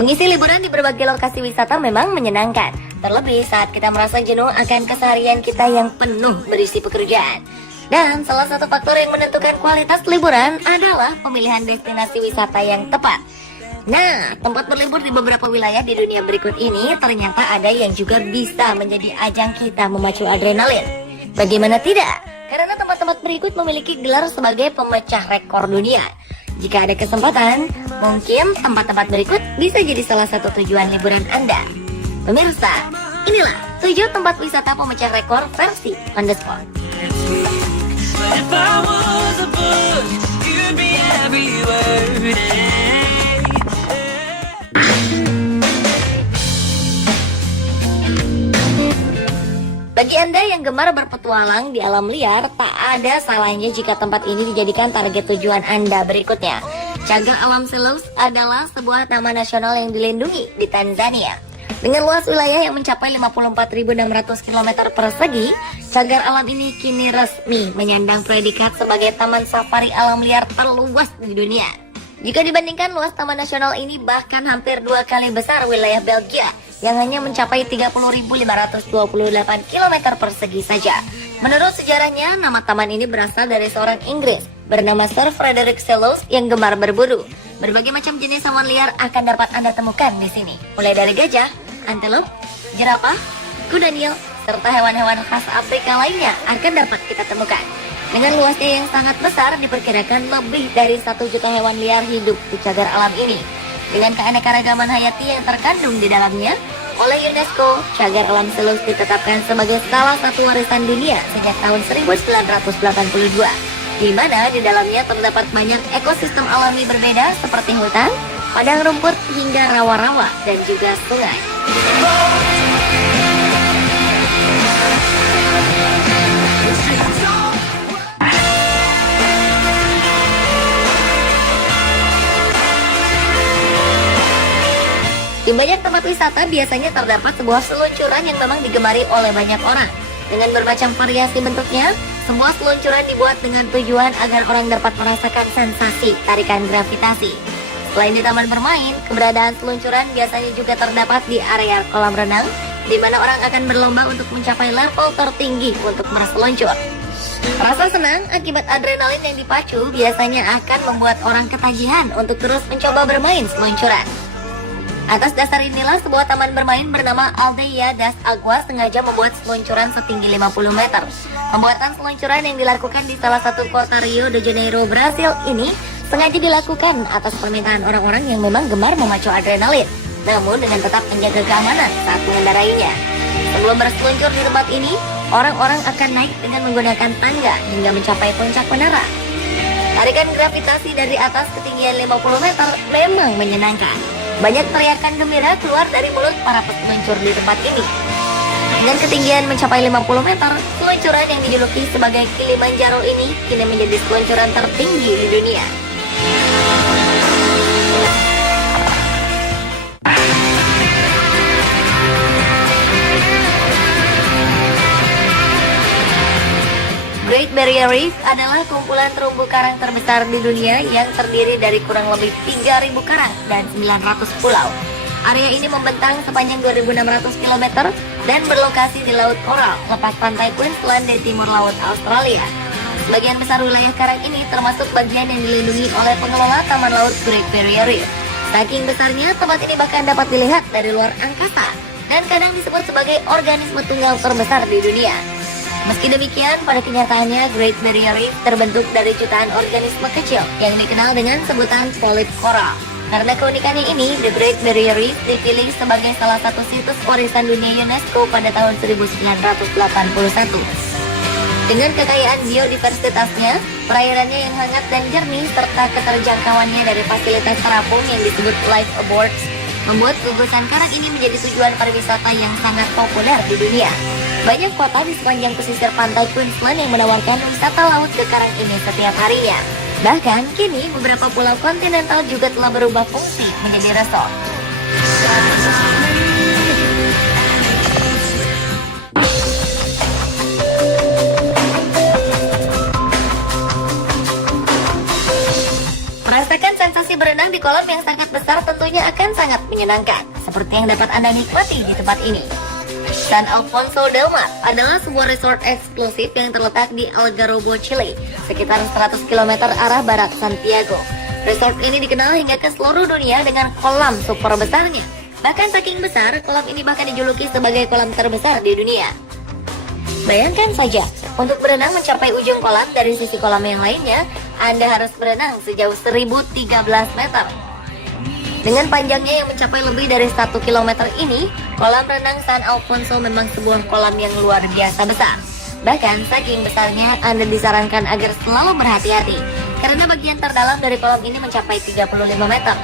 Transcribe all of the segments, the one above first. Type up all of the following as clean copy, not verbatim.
Mengisi liburan di berbagai lokasi wisata memang menyenangkan, terlebih saat kita merasa jenuh akan keseharian kita yang penuh berisi pekerjaan. Dan salah satu faktor yang menentukan kualitas liburan adalah pemilihan destinasi wisata yang tepat. Nah, tempat berlibur di beberapa wilayah di dunia berikut ini ternyata ada yang juga bisa menjadi ajang kita memacu adrenalin. Bagaimana tidak? Karena tempat-tempat berikut memiliki gelar sebagai pemecah rekor dunia. Jika ada kesempatan, mungkin tempat-tempat berikut bisa jadi salah satu tujuan liburan Anda. Pemirsa, inilah 7 tempat wisata pemecah rekor versi On The Spot. Bagi Anda yang gemar berpetualang di alam liar, tak ada salahnya jika tempat ini dijadikan target tujuan Anda berikutnya. Cagar Alam Selous adalah sebuah taman nasional yang dilindungi di Tanzania. Dengan luas wilayah yang mencapai 54.600 km persegi, cagar alam ini kini resmi menyandang predikat sebagai taman safari alam liar terluas di dunia. Jika dibandingkan, luas taman nasional ini bahkan hampir 2 kali besar wilayah Belgia yang hanya mencapai 30.528 km persegi saja. Menurut sejarahnya, nama taman ini berasal dari seorang Inggris bernama Sir Frederick Selous yang gemar berburu. Berbagai macam jenis hewan liar akan dapat Anda temukan di sini, mulai dari gajah, antelope, jerapah, kuda Nil, serta hewan-hewan khas Afrika lainnya akan dapat kita temukan. Dengan luasnya yang sangat besar, diperkirakan lebih dari 1 juta hewan liar hidup di cagar alam ini. Dengan keanekaragaman hayati yang terkandung di dalamnya, oleh UNESCO, cagar alam Selous ditetapkan sebagai salah satu warisan dunia sejak tahun 1982, di mana di dalamnya terdapat banyak ekosistem alami berbeda seperti hutan, padang rumput, hingga rawa-rawa dan juga sungai. Di banyak tempat wisata biasanya terdapat sebuah seluncuran yang memang digemari oleh banyak orang. Dengan bermacam variasi bentuknya, semua seluncuran dibuat dengan tujuan agar orang dapat merasakan sensasi tarikan gravitasi. Selain di taman bermain, keberadaan seluncuran biasanya juga terdapat di area kolam renang, di mana orang akan berlomba untuk mencapai level tertinggi untuk berseluncur. Rasa senang akibat adrenalin yang dipacu biasanya akan membuat orang ketagihan untuk terus mencoba bermain seluncuran. Atas dasar inilah sebuah taman bermain bernama Aldeia das Aguas sengaja membuat seluncuran setinggi 50 meter. Pembuatan seluncuran yang dilakukan di salah satu kota Rio de Janeiro, Brasil ini sengaja dilakukan atas permintaan orang-orang yang memang gemar memacu adrenalin, namun dengan tetap menjaga keamanan saat mengendarainya. Sebelum berseluncur di tempat ini, orang-orang akan naik dengan menggunakan tangga hingga mencapai puncak menara. Tarikan gravitasi dari atas ketinggian 50 meter memang menyenangkan. Banyak teriakan gembira keluar dari mulut para peseluncur di tempat ini. Dengan ketinggian mencapai 50 meter, seluncuran yang dijuluki sebagai Kilimanjaro ini kini menjadi seluncuran tertinggi di dunia. Great Barrier Reef adalah kumpulan terumbu karang terbesar di dunia yang terdiri dari kurang lebih 3.000 karang dan 900 pulau. Area ini membentang sepanjang 2.600 km dan berlokasi di Laut Coral, lepas pantai Queensland di timur Laut Australia. Sebagian besar wilayah karang ini termasuk bagian yang dilindungi oleh pengelola Taman Laut Great Barrier Reef. Saking besarnya, tempat ini bahkan dapat dilihat dari luar angkasa dan kadang disebut sebagai organisme tunggal terbesar di dunia. Meski demikian, pada kenyataannya Great Barrier Reef terbentuk dari jutaan organisme kecil yang dikenal dengan sebutan polip koral. Karena keunikannya ini, The Great Barrier Reef dipilih sebagai salah satu situs warisan dunia UNESCO pada tahun 1981. Dengan kekayaan biodiversitasnya, perairannya yang hangat dan jernih, serta keterjangkauannya dari fasilitas terapung yang disebut life aboard, membuat gugusan karang ini menjadi tujuan pariwisata yang sangat populer di dunia. Banyak kota di sepanjang pesisir pantai Queensland yang menawarkan wisata laut ke karang ini setiap harinya. Bahkan, kini beberapa pulau kontinental juga telah berubah fungsi menjadi resort. Sensasi berenang di kolam yang sangat besar tentunya akan sangat menyenangkan, seperti yang dapat Anda nikmati di tempat ini. San Alfonso del Mar adalah sebuah resort eksklusif yang terletak di Algarrobo, Chile, sekitar 100 km arah barat Santiago. Resort ini dikenal hingga ke seluruh dunia dengan kolam super besarnya. Bahkan saking besar, kolam ini bahkan dijuluki sebagai kolam terbesar di dunia. Bayangkan saja, untuk berenang mencapai ujung kolam dari sisi kolam yang lainnya, Anda harus berenang sejauh 1013 meter. Dengan panjangnya yang mencapai lebih dari 1 km ini, kolam renang San Alfonso memang sebuah kolam yang luar biasa besar. Bahkan saking besarnya, Anda disarankan agar selalu berhati-hati, karena bagian terdalam dari kolam ini mencapai 35 meter.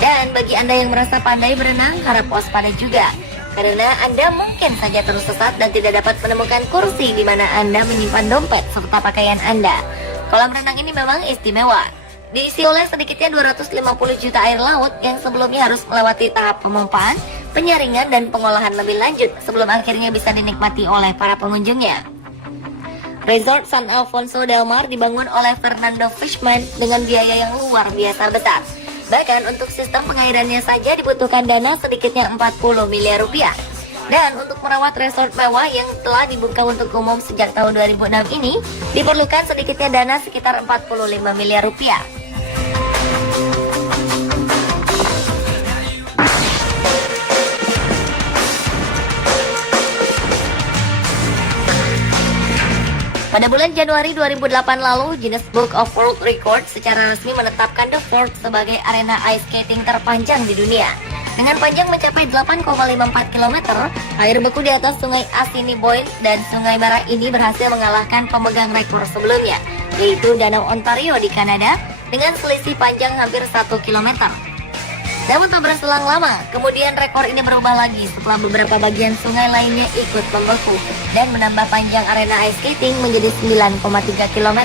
Dan bagi Anda yang merasa pandai berenang, harap waspada juga, karena Anda mungkin saja tersesat dan tidak dapat menemukan kursi di mana Anda menyimpan dompet serta pakaian Anda. Kolam renang ini memang istimewa. Diisi oleh sedikitnya 250 juta air laut yang sebelumnya harus melewati tahap pemompaan, penyaringan, dan pengolahan lebih lanjut sebelum akhirnya bisa dinikmati oleh para pengunjungnya. Resort San Alfonso del Mar dibangun oleh Fernando Fishman dengan biaya yang luar biasa besar. Bahkan untuk sistem pengairannya saja dibutuhkan dana sedikitnya 40 miliar rupiah. Dan untuk merawat resort mewah yang telah dibuka untuk umum sejak tahun 2006 ini, diperlukan sedikitnya dana sekitar 45 miliar rupiah. Pada bulan Januari 2008 lalu, Guinness Book of World Records secara resmi menetapkan The Fort sebagai arena ice skating terpanjang di dunia. Dengan panjang mencapai 8,54 km, air beku di atas sungai Assiniboine dan sungai Mara ini berhasil mengalahkan pemegang rekor sebelumnya, yaitu Danau Ontario di Kanada, dengan selisih panjang hampir 1 km. Namun tak berselang lama, kemudian rekor ini berubah lagi setelah beberapa bagian sungai lainnya ikut membeku dan menambah panjang arena ice skating menjadi 9,3 km.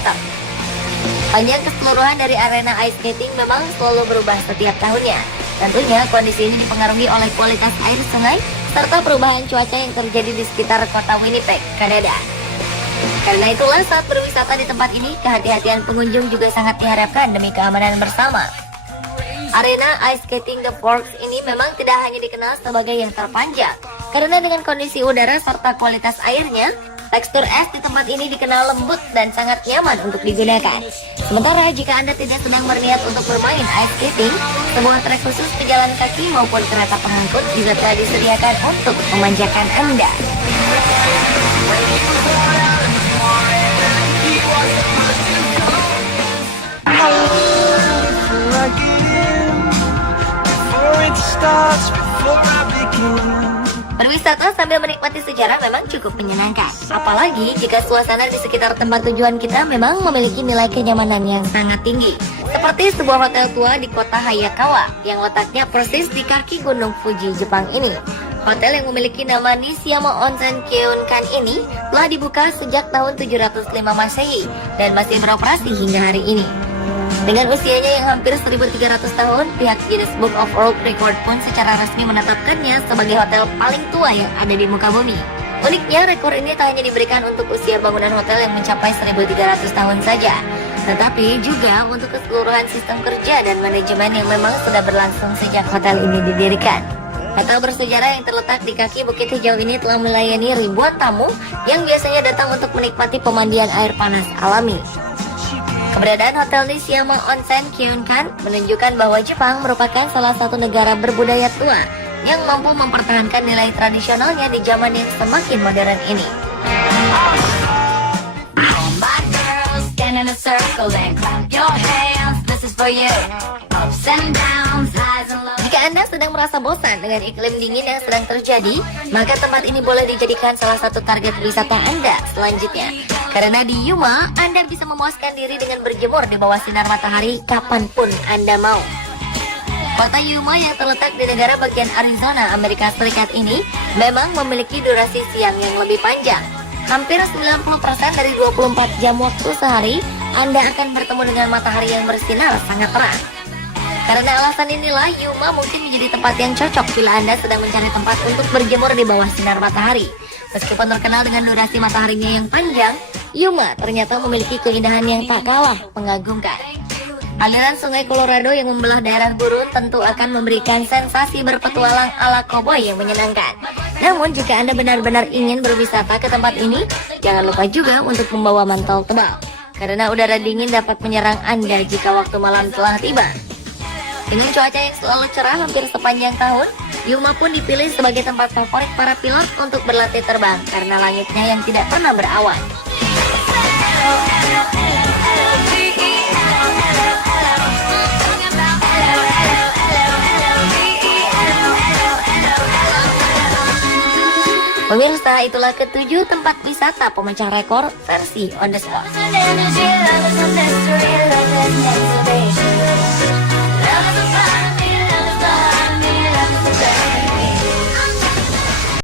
Panjang keseluruhan dari arena ice skating memang selalu berubah setiap tahunnya. Tentunya kondisi ini dipengaruhi oleh kualitas air sungai serta perubahan cuaca yang terjadi di sekitar kota Winnipeg, Kanada. Karena itulah saat berwisata di tempat ini, kehati-hatian pengunjung juga sangat diharapkan demi keamanan bersama. Arena ice skating The Forks ini memang tidak hanya dikenal sebagai yang terpanjang, karena dengan kondisi udara serta kualitas airnya, tekstur es di tempat ini dikenal lembut dan sangat nyaman untuk digunakan. Sementara jika Anda tidak sedang berniat untuk bermain ice skating, sebuah trek khusus pejalan kaki maupun kereta pengangkut juga telah disediakan untuk memanjakan Anda. Berwisata sambil menikmati sejarah memang cukup menyenangkan. Apalagi jika suasana di sekitar tempat tujuan kita memang memiliki nilai kenyamanan yang sangat tinggi. Seperti sebuah hotel tua di kota Hayakawa yang letaknya persis di kaki Gunung Fuji, Jepang ini. Hotel yang memiliki nama Nishiyama Onsen Kyounkan ini telah dibuka sejak tahun 705 Masehi dan masih beroperasi hingga hari ini. Dengan usianya yang hampir 1.300 tahun, pihak Guinness Book of World Record pun secara resmi menetapkannya sebagai hotel paling tua yang ada di muka bumi. Uniknya, rekor ini tak hanya diberikan untuk usia bangunan hotel yang mencapai 1.300 tahun saja, tetapi juga untuk keseluruhan sistem kerja dan manajemen yang memang sudah berlangsung sejak hotel ini didirikan. Hotel bersejarah yang terletak di kaki Bukit Hijau ini telah melayani ribuan tamu yang biasanya datang untuk menikmati pemandian air panas alami. Keberadaan Hotel Nishiyama Onsen Kyounkan menunjukkan bahwa Jepang merupakan salah satu negara berbudaya tua yang mampu mempertahankan nilai tradisionalnya di zaman yang semakin modern ini. Jika Anda sedang merasa bosan dengan iklim dingin yang sedang terjadi, maka tempat ini boleh dijadikan salah satu target wisata Anda selanjutnya. Karena di Yuma, Anda bisa memuaskan diri dengan berjemur di bawah sinar matahari kapanpun Anda mau. Kota Yuma yang terletak di negara bagian Arizona, Amerika Serikat ini memang memiliki durasi siang yang lebih panjang. Hampir 90% dari 24 jam waktu sehari, Anda akan bertemu dengan matahari yang bersinar sangat terang. Karena alasan inilah, Yuma mungkin menjadi tempat yang cocok bila Anda sedang mencari tempat untuk berjemur di bawah sinar matahari. Meskipun terkenal dengan durasi mataharinya yang panjang, Yuma ternyata memiliki keindahan yang tak kalah mengagumkan. Aliran sungai Colorado yang membelah daerah gurun tentu akan memberikan sensasi berpetualang ala koboi yang menyenangkan. Namun jika Anda benar-benar ingin berwisata ke tempat ini, jangan lupa juga untuk membawa mantel tebal, karena udara dingin dapat menyerang Anda jika waktu malam telah tiba. Dengan cuaca yang selalu cerah hampir sepanjang tahun, Yuma pun dipilih sebagai tempat favorit para pilot untuk berlatih terbang karena langitnya yang tidak pernah berawan. Pemirsa, itulah ketujuh tempat wisata pemecah rekor versi On The Spot.